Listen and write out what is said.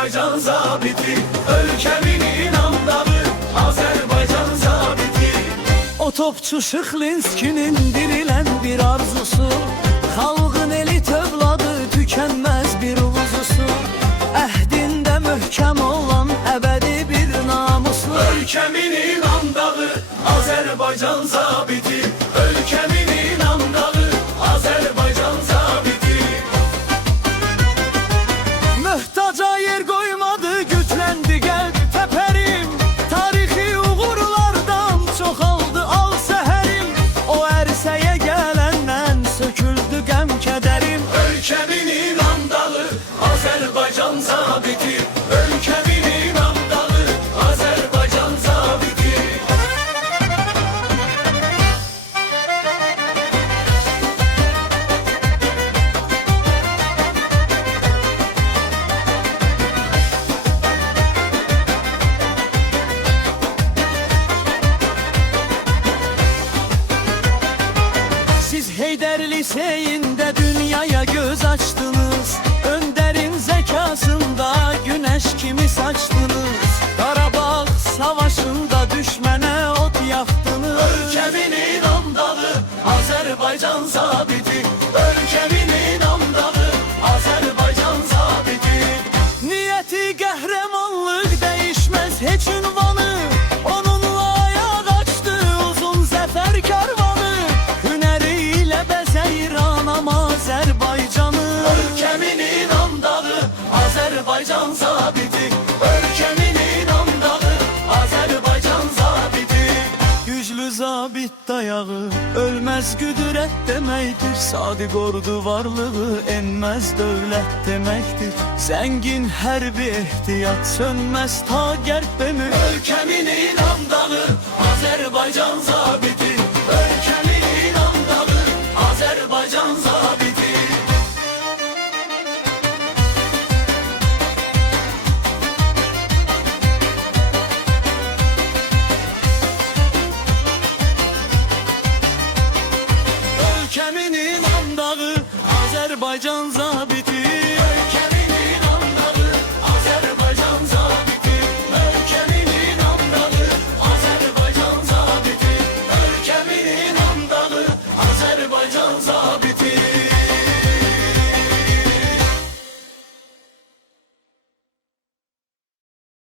Azerbaycan zabiti, ülkemin inandağı Azerbaycan zabiti. O topçu Şıklinski'nin dirilen bir arzusu, halkın elit evladı tükenmez bir uzusu, əhdində möhkəm olan əbədi bir namuslu. Ülkemin inandağı Azerbaycan zabiti, ülkemin inandağı Azerbaycan zabiti. Möhtaca yer koymadı, güçlendi geldi teperim. Tarihi uğurlardan çoxaldı al seherim. O ərsəyə gələndən söküldü qəm kədərim. Ülkemin inandağı Azerbaycan zabiti, ülkemin inandağı Azerbaycan zabiti. Siz Heydər Liseyində dünyaya göz açtınız, Önderin zekasında güneş kimi saçtınız. Qarabağ savaşında düşmənə ot yaktınız. Ülkemin inandağı Azerbaycan zabiti, ülkemin inandağı Azerbaycan zabiti. Niyeti qəhrəmanlıq dəyişməz heç ünvanı, onunla ayaq açdı uzun zəfər karvanı. Hünəri ilə bəzəyir anam Azərbaycanı. Ülkemin inandağı Azerbaycan zabiti, ülkemin inandağı Azerbaycan zabiti. Güclü zabit dayağı ölmez güdürət deməkdir. Sadiq ordu varlığı enmez dövlət deməkdir. Zəngin hərbi ehtiyat sönməz ta qərb demir. Ülkemin inandağı Azerbaycan zabiti, ülkemin inandağı Azerbaycan zabiti. Ülkemin inandağı Azerbaycan zabiti.